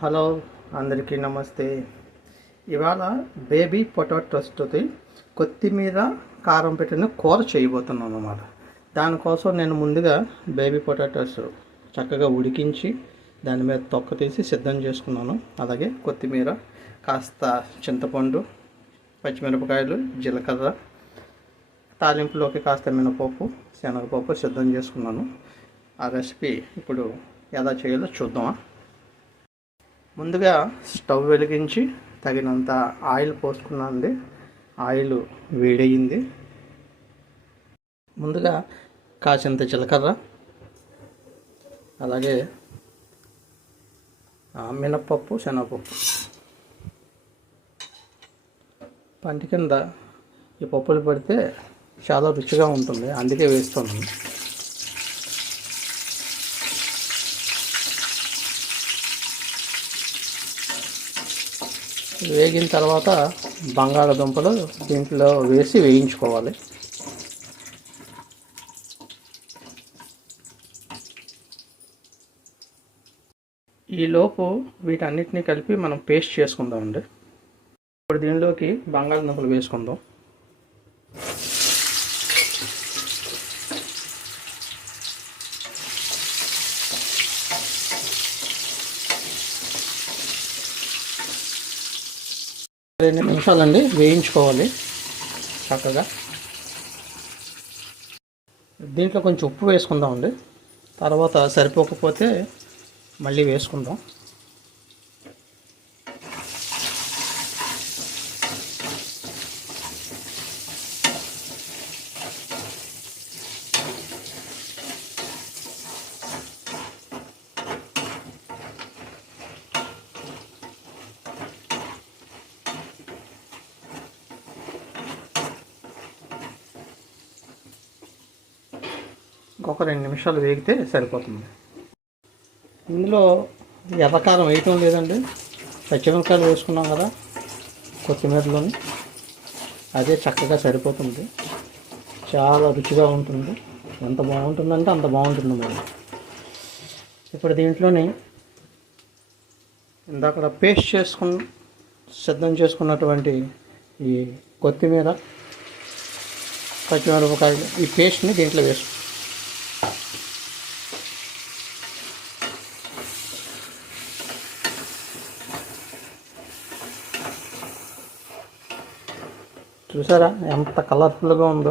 Hello, అందరికీ నమస్తే. ఇవాళ బేబీ పొటాటోస్తో కొత్తిమీర కారం పెట్టిన కూర చేయబోతున్నాను అన్నమాట. దానికోసం నేను ముందుగా బేబీ పొటాటోస్ చక్కగా ఉడికించి దాని మీద తొక్క తీసి సిద్ధం చేసుకున్నాను. అలాగే కొత్తిమీర, కాస్త చింతపండు, పచ్చిమిరపకాయలు, జీలకర్ర, తాలింపులోకి కాస్త మినపప్పు, శనగపప్పు సిద్ధం చేసుకున్నాను. ఆ రెసిపీ ఇప్పుడు ఎలా చేయాలో చూద్దామా. ముందుగా స్టవ్ వెలిగించి తగినంత ఆయిల్ పోసుకున్నానండి. ఆయిల్ వేడయింది. ముందుగా కాసింత జీలకర్ర, అలాగే మినప్పప్పు, శనగపప్పు. పంట కింద ఈ పప్పులు పెడితే చాలా రుచిగా ఉంటుంది, అందుకే వేస్తున్నాను. వేగిన తర్వాత బంగాళదుంపలు దీంట్లో వేసి వేయించుకోవాలి. ఈలోపు వీటన్నిటిని కలిపి మనం పేస్ట్ చేసుకుందామండి. ఇప్పుడు దీనిలోకి బంగాళదుంపలు వేసుకుందాం. రెండు నిమిషాలండి వేయించుకోవాలి చక్కగా. దీంట్లో కొంచెం ఉప్పు వేసుకుందామండి, తర్వాత సరిపోకపోతే మళ్ళీ వేసుకుందాం. ఇంకొక 2 నిమిషాలు వేగితే సరిపోతుంది. ఇందులో ఎర్రకారం వేయటం లేదండి, పచ్చిమిరపకాయలు వేసుకున్నాం కదా కొత్తిమీరలోని, అదే చక్కగా సరిపోతుంది. చాలా రుచిగా ఉంటుంది. ఎంత బాగుంటుందంటే అంత బాగుంటుంది మరి. ఇప్పుడు దీంట్లోని ఇందాక పేస్ట్ సిద్ధం చేసుకున్నటువంటి ఈ కొత్తిమీర, పచ్చిమిరపకాయలు, ఈ పేస్ట్ని దీంట్లో వేసుకుంటాం. చూసారా ఎంత కలర్ఫుల్గా ఉందో,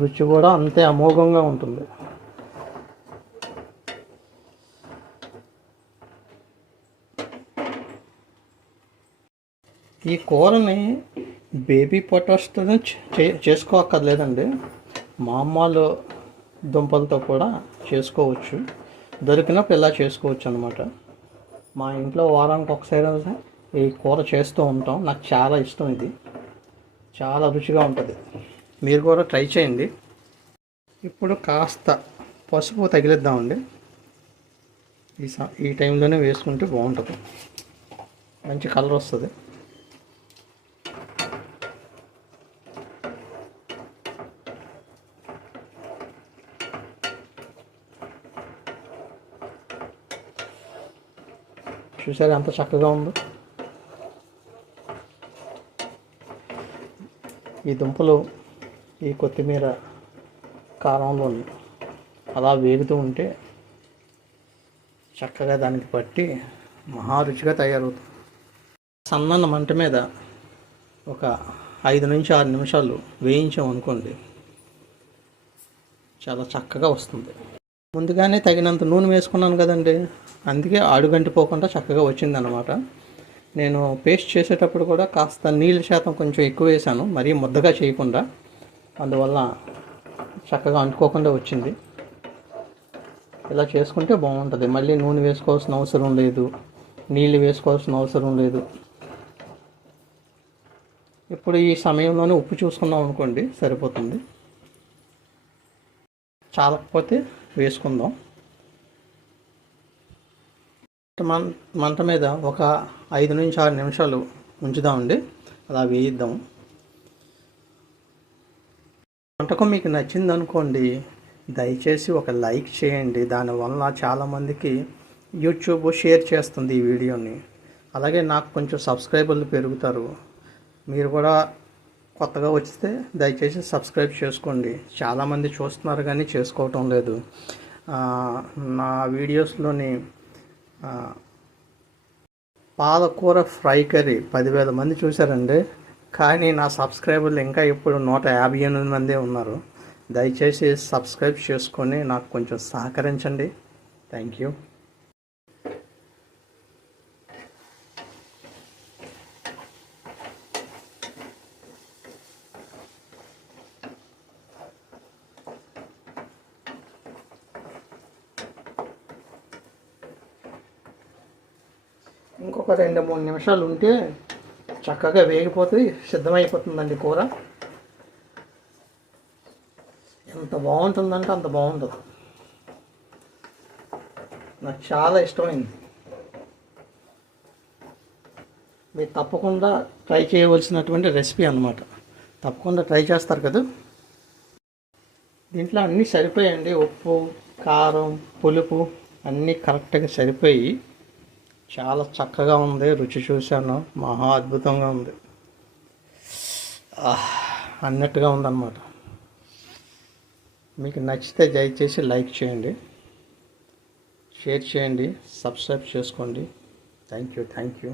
రుచి కూడా అంతే అమోఘంగా ఉంటుంది. ఈ కూరని బేబీ పొటాటోస్తో చేసుకోక్కర్లేదండి, మామూలు దుంపలతో కూడా చేసుకోవచ్చు. దొరికినప్పుడు ఇలా చేసుకోవచ్చు అనమాట. మా ఇంట్లో వారానికి ఒకసారి ఈ కూర చేస్తూ ఉంటాం. నాకు చాలా ఇష్టం, ఇది చాలా రుచిగా ఉంటుంది. మీరు కూడా ట్రై చేయండి. ఇప్పుడు కాస్త పసుపు తగిలిద్దామండి. ఈ టైంలోనే వేసుకుంటే బాగుంటుంది, మంచి కలర్ వస్తుంది. చూసారా ఎంత చక్కగా ఉందో. ఈ దుంపలు ఈ కొత్తిమీర కారంలో అలా వేగుతూ ఉంటే చక్కగా దానికి పట్టి మహా రుచిగా తయారవుతుంది. సన్నన్న మంట మీద ఒక 5 నుంచి 6 నిమిషాలు వేయించామనుకోండి, చాలా చక్కగా వస్తుంది. ముందుగానే తగినంత నూనె వేసుకున్నాను కదండి, అందుకే అడుగంటిపోకుండా చక్కగా వచ్చిందనమాట. నేను పేస్ట్ చేసేటప్పుడు కూడా కాస్త నీళ్ళ శాతం కొంచెం ఎక్కువ వేసాను, మరీ ముద్దగా చేయకుండా. అందువల్ల చక్కగా అంటుకోకుండా వచ్చింది. ఇలా చేసుకుంటే బాగుంటుంది. మళ్ళీ నూనె వేసుకోవాల్సిన అవసరం లేదు, నీళ్ళు వేసుకోవాల్సిన అవసరం లేదు. ఇప్పుడు ఈ సమయంలోనే ఉప్పు చూసుకున్నాం అనుకోండి, సరిపోతుంది. చాలకపోతే వేసుకుందాం. మంట మీద ఒక 5 నుంచి 6 నిమిషాలు ఉంచుదామండి, అలా వేయిద్దాం. వంటకం మీకు నచ్చింది అనుకోండి, దయచేసి ఒక లైక్ చేయండి. దానివల్ల చాలామందికి యూట్యూబ్ షేర్ చేస్తుంది ఈ వీడియోని. అలాగే నాకు కొంచెం సబ్స్క్రైబర్లు పెరుగుతారు. మీరు కూడా కొత్తగా వస్తే దయచేసి సబ్స్క్రైబ్ చేసుకోండి. చాలామంది చూస్తున్నారు కానీ చేసుకోవటం లేదు. నా వీడియోస్లోని పాలకూర ఫ్రై కర్రీ 10,000 మంది చూశారండి. కానీ నా సబ్స్క్రైబర్లు ఇంకా ఇప్పుడు 158 మందే ఉన్నారు. దయచేసి సబ్స్క్రైబ్ చేసుకొని నాకు కొంచెం సహకరించండి. Thank you. ఇంకొక 2-3 నిమిషాలు ఉంటే చక్కగా వేగిపోతే సిద్ధమైపోతుందండి కూర. ఎంత బాగుంటుందంటే అంత బాగుంటుంది. నాకు చాలా ఇష్టమైంది. మీరు తప్పకుండా ట్రై చేయవలసినటువంటి రెసిపీ అన్నమాట. తప్పకుండా ట్రై చేస్తారు కదా. దీంట్లో అన్నీ సరిపోయాయండి. ఉప్పు, కారం, పులుపు అన్నీ కరెక్ట్గా సరిపోయి చాలా చక్కగా ఉంది. రుచి చూశాను, మహా అద్భుతంగా ఉంది. అన్నట్టుగా ఉందన్నమాట. మీకు నచ్చితే దయచేసి లైక్ చేయండి, షేర్ చేయండి, సబ్స్క్రైబ్ చేసుకోండి. Thank you.